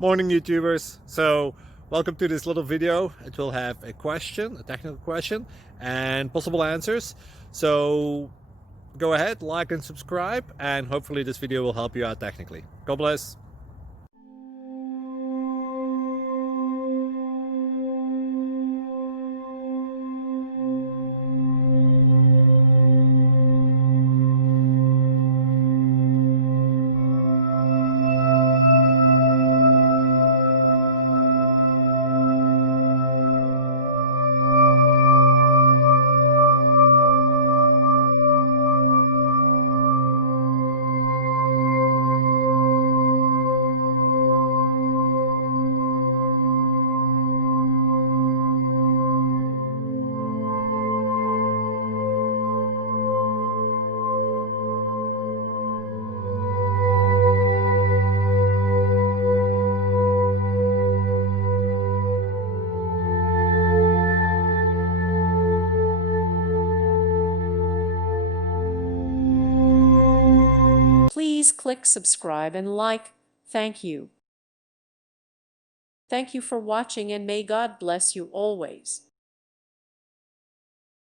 Morning YouTubers. So welcome to this little video. It will have a question, a technical question, and possible answers. So go ahead, like and subscribe, and hopefully this video will help you out technically. God bless. Please click subscribe and like. Thank you. Thank you for watching and may God bless you always.